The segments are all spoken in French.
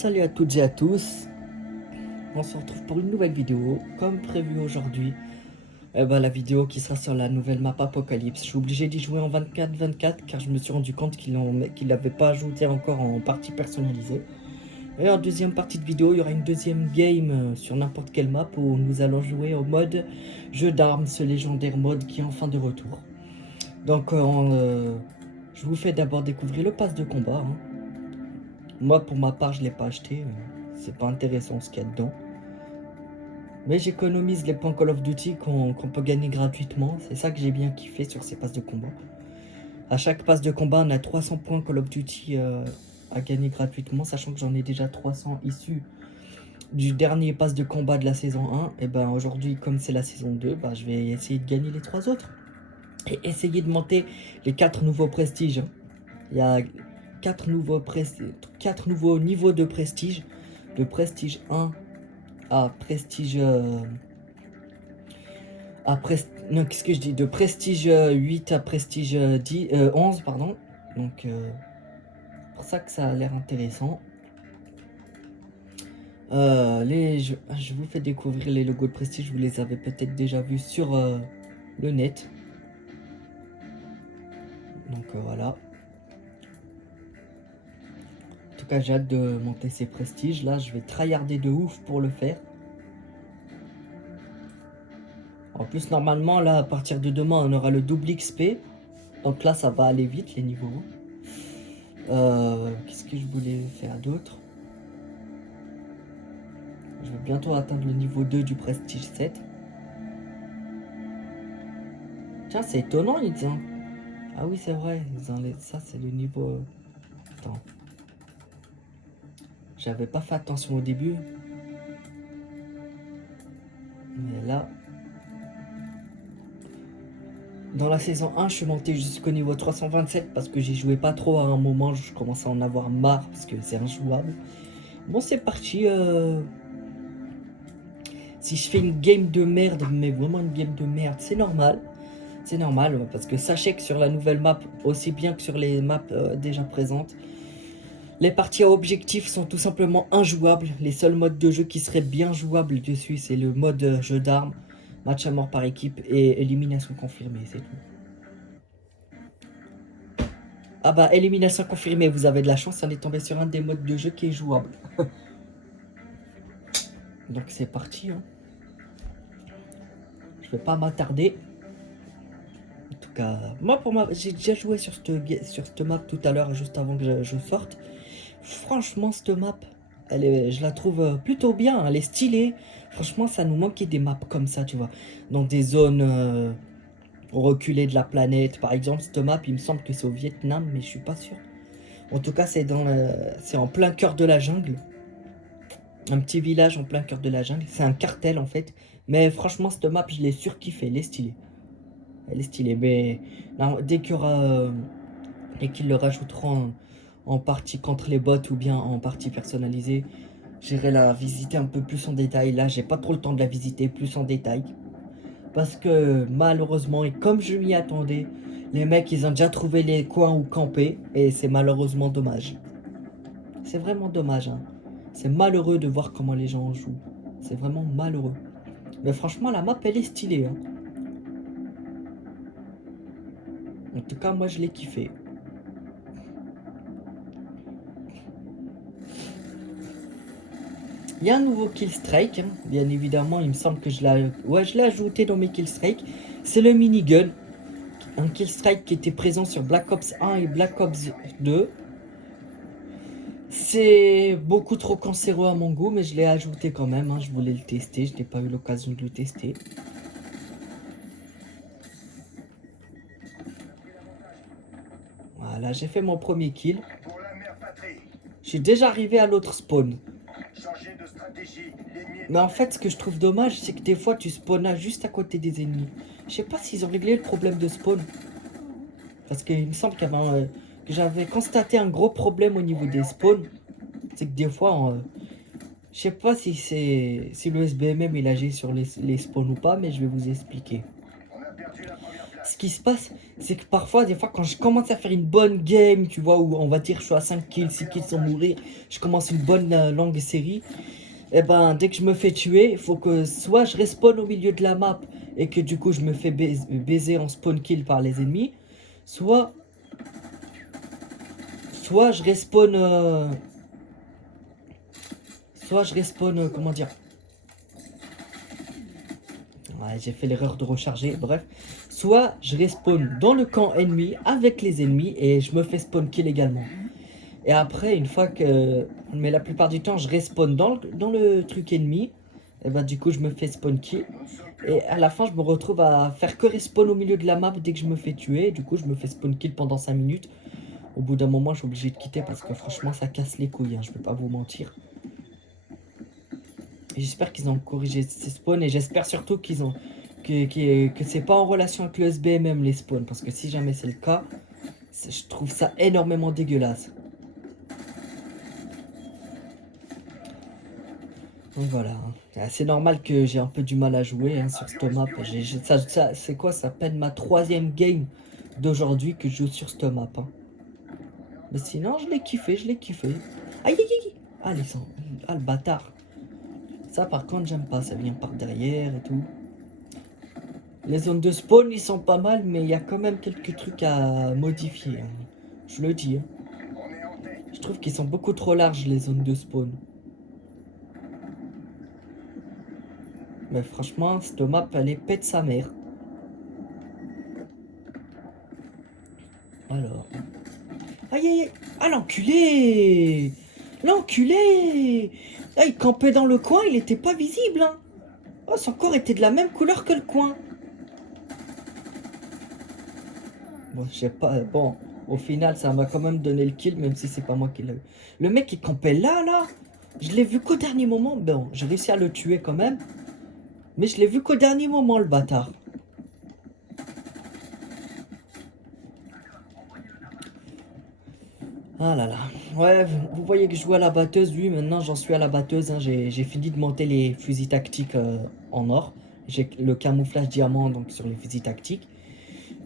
Salut à toutes et à tous, on se retrouve pour une nouvelle vidéo, comme prévu aujourd'hui. La vidéo qui sera sur la nouvelle map Apocalypse. Je suis obligé d'y jouer en 24-24 car je me suis rendu compte qu'ils l'avaient pas ajouté encore en partie personnalisée. Et en deuxième partie de vidéo, il y aura une deuxième game sur n'importe quelle map où nous allons jouer au mode jeu d'armes, ce légendaire mode qui est enfin de retour. Donc je vous fais d'abord découvrir le pass de combat. Moi pour ma part je l'ai pas acheté, c'est pas intéressant ce qu'il y a dedans. Mais j'économise les points Call of Duty qu'on peut gagner gratuitement. C'est ça que j'ai bien kiffé sur ces passes de combat. À chaque passe de combat, on a 300 points Call of Duty à gagner gratuitement. Sachant que j'en ai déjà 300 issus du dernier pass de combat de la saison 1. Et ben aujourd'hui, comme c'est la saison 2, je vais essayer de gagner les 3 autres. Et essayer de monter les 4 nouveaux prestiges. Il y a 4 nouveaux niveaux de prestige. De prestige 1 à prestige... non, qu'est-ce que je dis? De prestige 8 à prestige 11, pardon. Donc, pour ça que ça a l'air intéressant. Je vous fais découvrir les logos de prestige. Vous les avez peut-être déjà vus sur le net. Donc, voilà. En tout cas, j'ai hâte de monter ces prestiges. Là, je vais tryharder de ouf pour le faire. En plus, normalement, là, à partir de demain, on aura le double XP. Donc là, ça va aller vite, les niveaux. Qu'est-ce que je voulais faire d'autre? Je vais bientôt atteindre le niveau 2 du Prestige 7. Tiens, c'est étonnant, ils disent. Ah oui, c'est vrai. Ça, c'est le niveau... Attends. J'avais pas fait attention au début. Mais là... Dans la saison 1, je suis monté jusqu'au niveau 327 parce que j'y jouais pas trop à un moment. Je commençais à en avoir marre parce que c'est injouable. Bon, c'est parti. Si je fais une game de merde, mais vraiment une game de merde, c'est normal. C'est normal, parce que sachez que sur la nouvelle map, aussi bien que sur les maps déjà présentes, les parties à objectif sont tout simplement injouables. Les seuls modes de jeu qui seraient bien jouables dessus, c'est le mode jeu d'armes, match à mort par équipe et élimination confirmée, c'est tout. Ah bah, élimination confirmée, vous avez de la chance, on est tombé sur un des modes de jeu qui est jouable. Donc c'est parti. Je vais pas m'attarder. En tout cas, moi j'ai déjà joué sur cette map tout à l'heure, juste avant que je sorte. Franchement, cette map, je la trouve plutôt bien, elle est stylée. Franchement, ça nous manquait des maps comme ça, tu vois. Dans des zones reculées de la planète. Par exemple, cette map, il me semble que c'est au Vietnam, mais je suis pas sûr. En tout cas, c'est en plein cœur de la jungle. Un petit village en plein cœur de la jungle. C'est un cartel, en fait. Mais franchement, cette map, je l'ai surkiffée, elle est stylée. Elle est stylée, mais non, dès qu'ils le rajouteront en partie contre les bots ou bien en partie personnalisée, j'irai la visiter un peu plus en détail. Là, j'ai pas trop le temps de la visiter plus en détail. Parce que malheureusement, et comme je m'y attendais, les mecs, ils ont déjà trouvé les coins où camper. Et c'est malheureusement dommage. C'est vraiment dommage. C'est malheureux de voir comment les gens jouent. C'est vraiment malheureux. Mais franchement, la map, elle est stylée. En tout cas, moi, je l'ai kiffé. Il y a un nouveau Killstrike, bien évidemment, il me semble que je l'ai ajouté dans mes Killstrike. C'est le minigun, un Killstrike qui était présent sur Black Ops 1 et Black Ops 2. C'est beaucoup trop cancéreux à mon goût, mais je l'ai ajouté quand même, je voulais le tester, je n'ai pas eu l'occasion de le tester. Voilà, j'ai fait mon premier kill. Je suis déjà arrivé à l'autre spawn. Mais en fait, ce que je trouve dommage, c'est que des fois, tu spawnas juste à côté des ennemis. Je sais pas s'ils ont réglé le problème de spawn. Parce qu'il me semble que j'avais constaté un gros problème au niveau des spawns. C'est que des fois, je sais pas si le SBMM il agit sur les spawns ou pas, mais je vais vous expliquer. ce qui se passe, c'est que parfois, des fois, quand je commence à faire une bonne game, tu vois, où on va dire je suis à 5 kills, 6 kills sans mourir, je commence une bonne longue série, et ben, dès que je me fais tuer, il faut que soit je respawn au milieu de la map, et que du coup, je me fais baiser en spawn kill par les ennemis, soit je respawn... soit je respawn... comment dire? Ouais, j'ai fait l'erreur de recharger, bref. Soit je respawn dans le camp ennemi avec les ennemis et je me fais spawn kill également. Et après, une fois que... Mais la plupart du temps, je respawn dans le truc ennemi. Et bah du coup, je me fais spawn kill. Et à la fin, je me retrouve à faire que respawn au milieu de la map dès que je me fais tuer. Du coup, je me fais spawn kill pendant 5 minutes. Au bout d'un moment, je suis obligé de quitter parce que franchement, ça casse les couilles, hein, je vais pas vous mentir. J'espère qu'ils ont corrigé ces spawns et j'espère surtout qu'ils ont que c'est pas en relation avec le SBMM les spawns, parce que si jamais c'est le cas, je trouve ça énormément dégueulasse. Donc voilà, hein. C'est normal que j'ai un peu du mal à jouer hein, sur cette map. C'est quoi, ça peine ma 3e game d'aujourd'hui que je joue sur cette map. Hein. Mais sinon, je l'ai kiffé, je l'ai kiffé. Aïe aïe aïe. Ah, ah le bâtard. Ça par contre j'aime pas, ça vient par derrière et tout. Les zones de spawn ils sont pas mal, mais il y a quand même quelques trucs à modifier. Hein. Je le dis. Hein. Je trouve qu'ils sont beaucoup trop larges les zones de spawn. Mais franchement, cette map elle est pète sa mère. Alors. Aïe aïe aïe. Ah l'enculé. L'enculé. Ah, il campait dans le coin, il était pas visible. Hein. Oh, son corps était de la même couleur que le coin. Bon, je sais pas, bon, au final, ça m'a quand même donné le kill, même si c'est pas moi qui l'ai eu. Le mec, il campait là, je l'ai vu qu'au dernier moment. Bon, j'ai réussi à le tuer quand même, mais je l'ai vu qu'au dernier moment, le bâtard. Ah là là, ouais, vous voyez que je joue à la batteuse, oui, maintenant j'en suis à la batteuse, hein. J'ai fini de monter les fusils tactiques en or. J'ai le camouflage diamant, donc sur les fusils tactiques.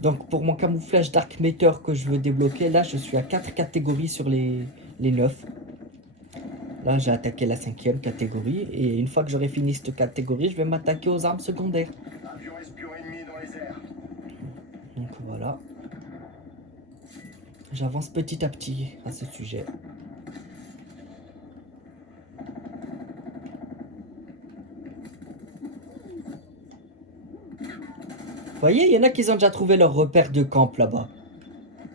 Donc pour mon camouflage Dark Matter que je veux débloquer, là je suis à 4 catégories sur les 9. Là j'ai attaqué la 5e catégorie et une fois que j'aurai fini cette catégorie, je vais m'attaquer aux armes secondaires. Donc voilà. J'avance petit à petit à ce sujet. Vous voyez, il y en a qui ont déjà trouvé leur repère de camp là-bas.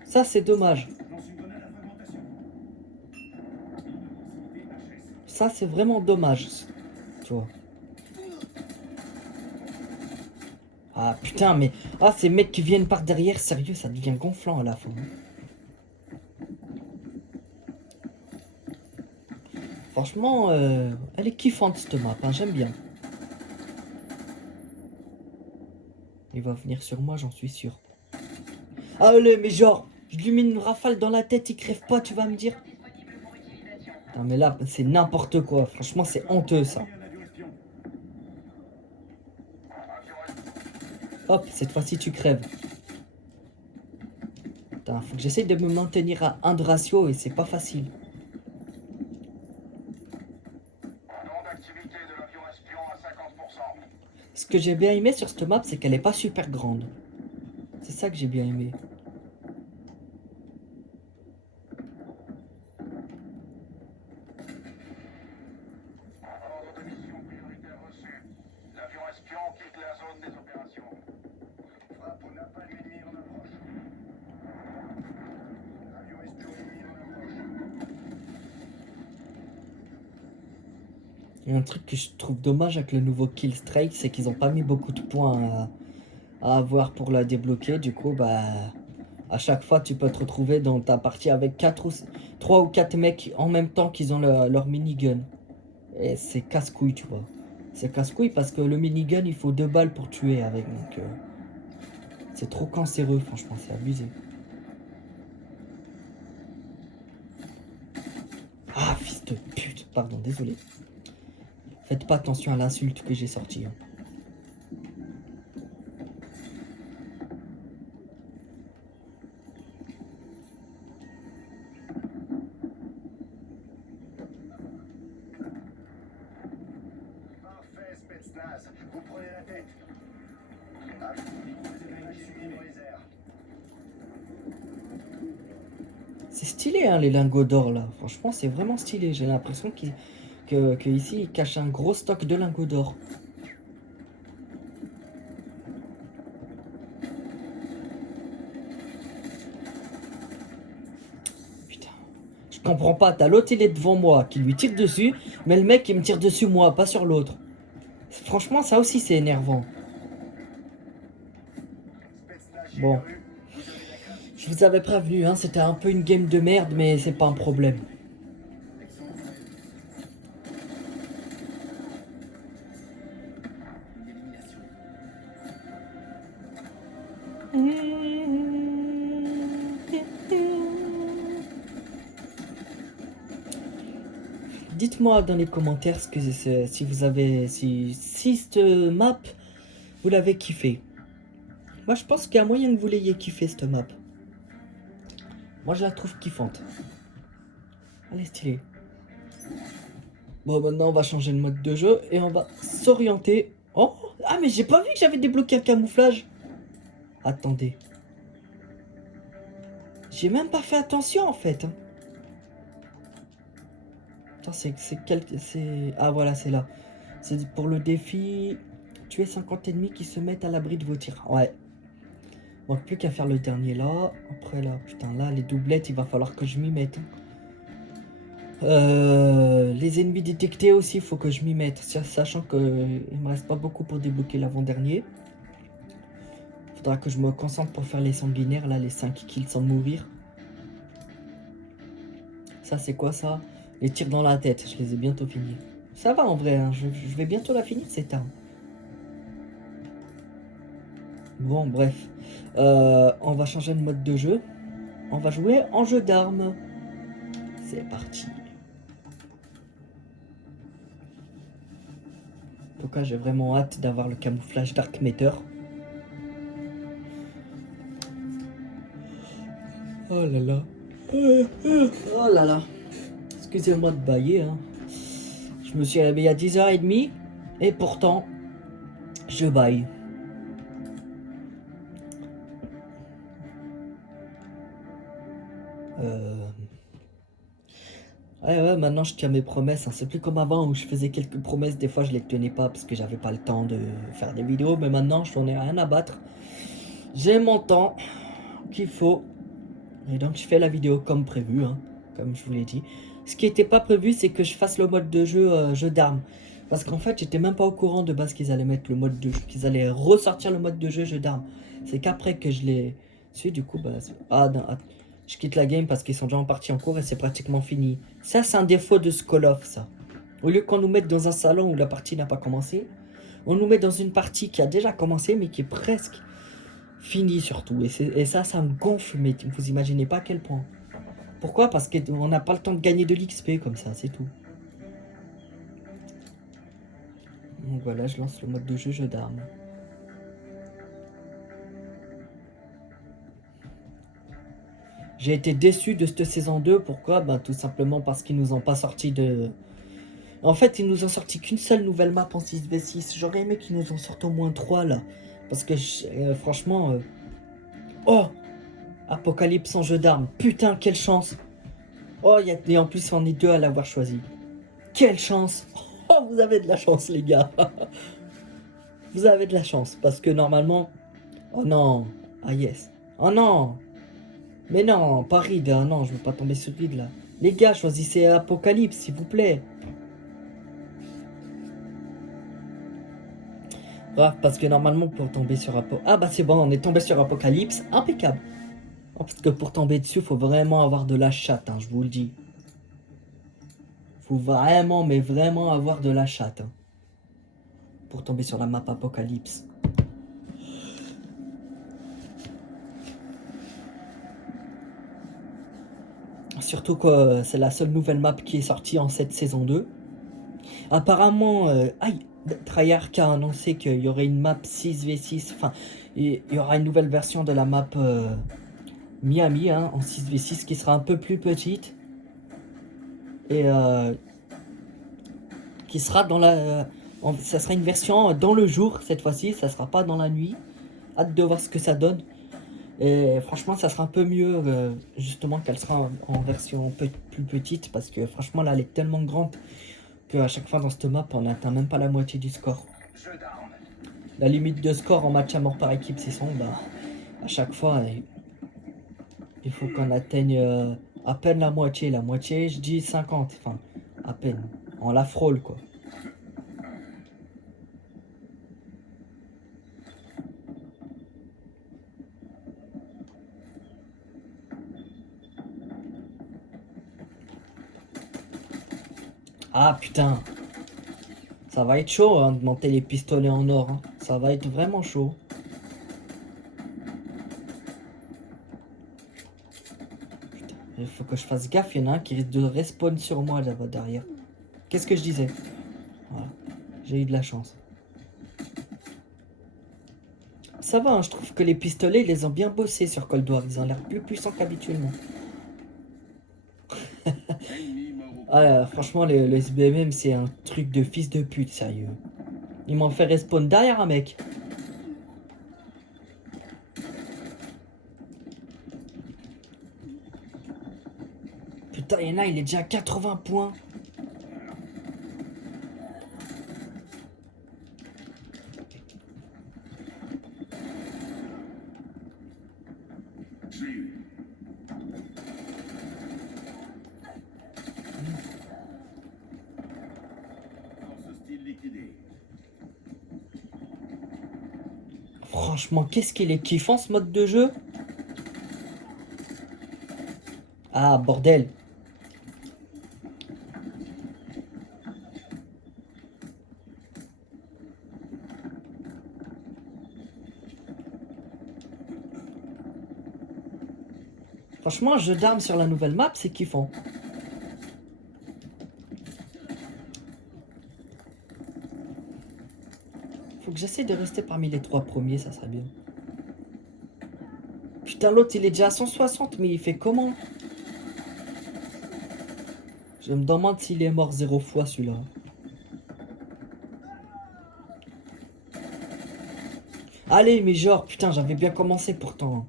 Ça c'est dommage. Ça, c'est vraiment dommage. Tu vois. Ah putain, mais... Ah, ces mecs qui viennent par derrière, sérieux, ça devient gonflant à la fin. Franchement, elle est kiffante cette map, hein, j'aime bien. Il va venir sur moi, j'en suis sûr. Ah, allez, mais genre, je lui mets une rafale dans la tête, il crève pas, tu vas me dire. Non, mais là, c'est n'importe quoi. Franchement, c'est honteux, ça. Hop, cette fois-ci, tu crèves. Putain, faut que j'essaye de me maintenir à 1 de ratio et c'est pas facile. Ce que j'ai bien aimé sur cette map, c'est qu'elle est pas super grande. C'est ça que j'ai bien aimé. Et un truc que je trouve dommage avec le nouveau Kill Strike, c'est qu'ils ont pas mis beaucoup de points à avoir pour la débloquer. Du coup, bah, à chaque fois, tu peux te retrouver dans ta partie avec 3 ou 4 mecs en même temps qu'ils ont leur minigun. Et c'est casse-couille, tu vois. C'est casse-couille parce que le minigun, il faut 2 balles pour tuer avec. Donc, c'est trop cancéreux, franchement, c'est abusé. Ah, fils de pute. Pardon, désolé. Faites pas attention à l'insulte que j'ai sortie. Hein. Vous prenez la tête. Ah, C'est stylé, hein, les lingots d'or là. Franchement, c'est vraiment stylé. J'ai l'impression que ici, ils cachent un gros stock de lingots d'or. Putain. Je comprends pas. T'as l'autre, il est devant moi, qui lui tire dessus. Mais le mec, il me tire dessus moi, pas sur l'autre. Franchement, ça aussi, c'est énervant. Bon. Je vous avais prévenu, hein, c'était un peu une game de merde, mais c'est pas un problème. Dites-moi dans les commentaires si vous avez si cette map vous l'avez kiffé. Moi je pense qu'il y a moyen que vous l'ayez kiffé cette map. Moi je la trouve kiffante. Elle est stylée. Bon maintenant on va changer de mode de jeu et on va s'orienter. Oh ah mais j'ai pas vu que j'avais débloqué un camouflage. Attendez. J'ai même pas fait attention en fait. Attends, c'est ah voilà, c'est là. C'est pour le défi tuer 50 ennemis qui se mettent à l'abri de vos tirs. Ouais. Manque plus qu'à faire le dernier là. Après là, putain, là, les doublettes, il va falloir que je m'y mette. Les ennemis détectés aussi, il faut que je m'y mette. Sachant que il me reste pas beaucoup pour débloquer l'avant-dernier. Faudra que je me concentre pour faire les sanguinaires, là, les 5 kills sans mourir. Ça, c'est quoi ça? Les tirs dans la tête, je les ai bientôt finis. Ça va en vrai, hein, je vais bientôt la finir cette arme. Bon, bref. On va changer de mode de jeu. On va jouer en jeu d'armes. C'est parti. En tout cas, j'ai vraiment hâte d'avoir le camouflage Dark Matter. Oh là là. Oh là là. Excusez-moi de bailler. Hein. Je me suis réveillé à 10h30 et pourtant, je baille. Ouais, maintenant je tiens mes promesses. Hein. C'est plus comme avant où je faisais quelques promesses. Des fois, je les tenais pas parce que j'avais pas le temps de faire des vidéos. Mais maintenant, je n'en ai rien à battre. J'ai mon temps qu'il faut. Et donc, je fais la vidéo comme prévu, hein, comme je vous l'ai dit. Ce qui n'était pas prévu, c'est que je fasse le mode de jeu jeu d'armes. Parce qu'en fait, j'étais même pas au courant de base qu'ils allaient mettre le mode de jeu, qu'ils allaient ressortir le mode de jeu d'armes. C'est qu'après que je l'ai su, du coup, bah, je quitte la game parce qu'ils sont déjà en partie en cours et c'est pratiquement fini. Ça, c'est un défaut de ce Call of, ça. Au lieu qu'on nous mette dans un salon où la partie n'a pas commencé, on nous met dans une partie qui a déjà commencé, mais qui est presque fini surtout. Et ça me gonfle, mais vous imaginez pas à quel point. Pourquoi? Parce qu'on n'a pas le temps de gagner de l'XP comme ça, c'est tout. Donc voilà, je lance le mode de jeu d'armes. J'ai été déçu de cette saison 2, pourquoi? Ben tout simplement parce qu'ils nous ont pas sorti de... En fait, ils nous ont sorti qu'une seule nouvelle map en 6v6. J'aurais aimé qu'ils nous en sortent au moins 3 là. Parce que franchement... Oh! Apocalypse en jeu d'armes. Putain, quelle chance! Oh, et en plus, on est 2 à l'avoir choisi. Quelle chance! Oh, vous avez de la chance, les gars! Vous avez de la chance. Parce que normalement... Oh non! Ah yes! Oh non! Mais non, pas Reed. Ah non, je veux pas tomber sur Reed là. Les gars, choisissez Apocalypse, s'il vous plaît. Bref, parce que normalement, pour tomber sur Apocalypse... Ah bah c'est bon, on est tombé sur Apocalypse. Impeccable. Parce que pour tomber dessus, faut vraiment avoir de la chatte, hein, je vous le dis. Faut vraiment, mais vraiment avoir de la chatte. Hein, pour tomber sur la map Apocalypse. Surtout que c'est la seule nouvelle map qui est sortie en cette saison 2. Apparemment, Treyarch a annoncé qu'il y aurait une map 6v6. Enfin, il y aura une nouvelle version de la map Miami hein, en 6v6 qui sera un peu plus petite. Et qui sera dans la Ça sera une version dans le jour cette fois-ci, ça sera pas dans la nuit. Hâte de voir ce que ça donne. Et franchement, ça sera un peu mieux, justement, qu'elle sera en version plus petite, parce que franchement, là, elle est tellement grande qu'à chaque fois dans cette map, on n'atteint même pas la moitié du score. Jeu d'armes. La limite de score en match à mort par équipe 600, bah, à chaque fois, il faut qu'on atteigne à peine la moitié. La moitié, je dis 50, enfin, à peine. On la frôle, quoi. Ah putain, ça va être chaud hein, de monter les pistolets en or. Hein. Ça va être vraiment chaud. Putain, il faut que je fasse gaffe, il y en a un qui risque de respawn sur moi là-bas derrière. Qu'est-ce que je disais? Voilà, j'ai eu de la chance. Ça va, hein, je trouve que les pistolets, ils les ont bien bossés sur Cold War. Ils ont l'air plus puissants qu'habituellement. Ah, franchement, le SBMM, c'est un truc de fils de pute, sérieux. Ils m'ont fait respawn derrière un mec. Putain, il y en a, il est déjà à 80 points. Franchement, qu'est-ce qu'il est kiffant ce mode de jeu. Ah, bordel. Franchement, un jeu d'armes sur la nouvelle map, c'est kiffant. Faut que j'essaie de rester parmi les 3 premiers, ça serait bien. Putain, l'autre, il est déjà à 160, mais il fait comment? Je me demande s'il est mort 0 fois, celui-là. Allez, mais genre, putain, j'avais bien commencé pourtant.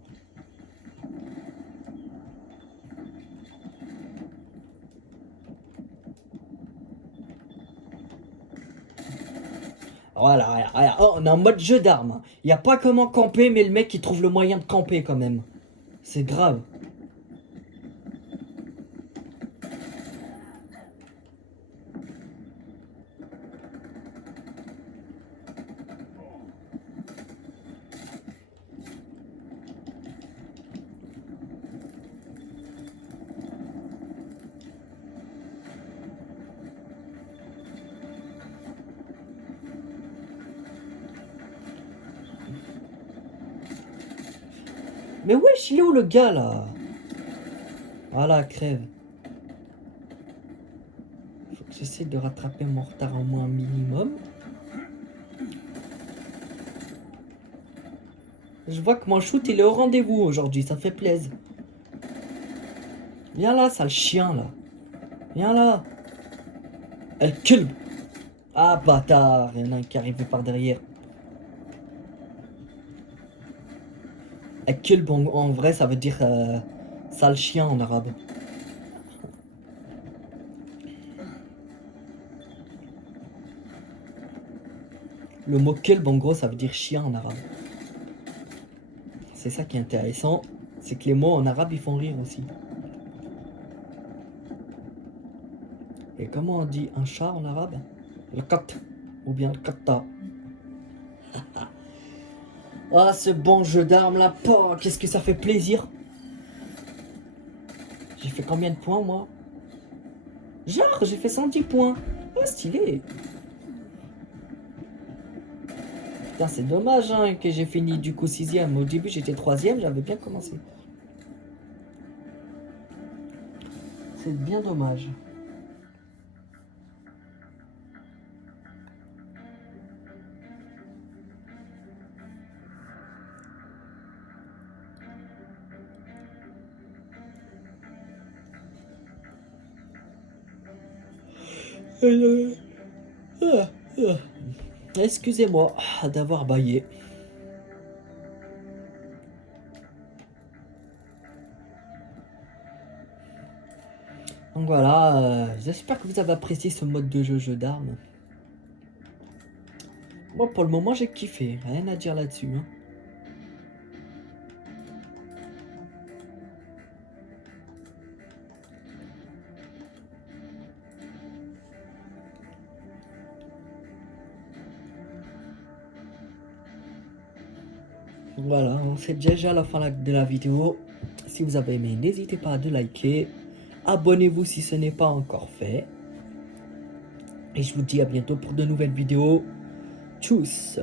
Voilà, regarde, regarde. Oh, on est en mode jeu d'armes. Il n'y a pas comment camper, mais le mec, il trouve le moyen de camper quand même. C'est grave. Mais wesh, il est où le gars là? Voilà, crève. Faut que j'essaie de rattraper mon retard au moins un minimum. Je vois que mon shoot il est au rendez-vous aujourd'hui, ça fait plaisir. Viens là, sale chien là. Viens là. Elle kill. Ah bâtard, il y en a un qui est arrivé par derrière. Elle kill, bon, en vrai ça veut dire sale chien en arabe. Le mot kelb en gros ça veut dire chien en arabe. C'est ça qui est intéressant, c'est que les mots en arabe ils font rire aussi. Et comment on dit un chat en arabe? Le kat, ou bien le katta. Ah ce bon jeu d'armes là, qu'est-ce que ça fait plaisir. J'ai fait combien de points moi? Genre j'ai fait 110 points. Oh stylé. Putain c'est dommage hein, que j'ai fini du coup 6ème. Au début j'étais 3ème, j'avais bien commencé. C'est bien dommage. Excusez-moi d'avoir baillé. Donc voilà, j'espère que vous avez apprécié ce mode de jeu d'armes. Moi pour le moment j'ai kiffé, rien à dire là-dessus. Hein. Voilà, c'est déjà la fin de la vidéo. Si vous avez aimé, n'hésitez pas à liker. Abonnez-vous si ce n'est pas encore fait. Et je vous dis à bientôt pour de nouvelles vidéos. Tchuss!